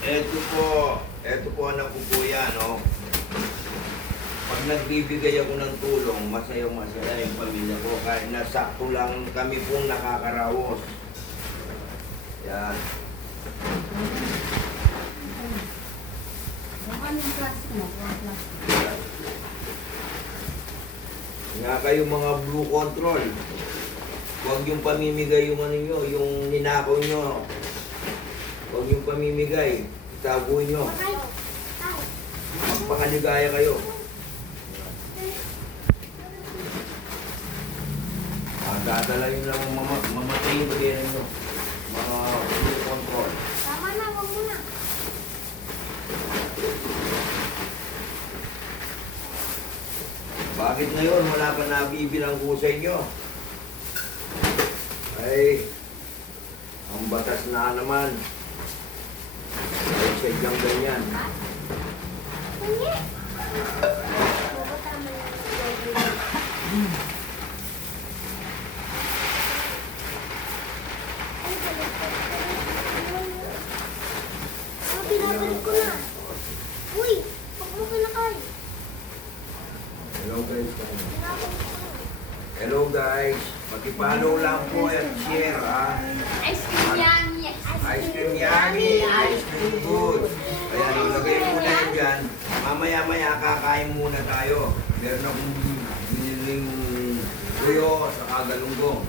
Ito po anak ko po yan, no? Pag nagbibigay ako ng tulong, masaya yung pamilya ko. Kahit nasakto lang kami pong nakakarawos. Yan. Nga kayo mga blue control. Huwag yung pamimigay yung ano nyo, yung ninakaw nyo. Huwag yung pamimigay. Itago nyo. Magpakaligaya kayo. Dadala yun lang mamatay yung pagkailan nyo. Mga blue control. Tama na, wag mo na. Bakit ngayon wala pa nabibilang ko sa inyo? Ay, ang batas na naman. Ay, sadyang ganyan. Hindi. Oo, tama na. Ay, balik ko. Pinabalik ko na. Uy, huwag mo kinakain. Hello guys. Pinabalik ko na. Hello guys. Paki-follow lang po at share ha. Ice cream yummy. Ice cream yummy. Ice cream good. Ayan, ilagay mo na yan dyan. Mamaya-maya kakain muna tayo. Meron akong biniling tuyo sa kagalunggong.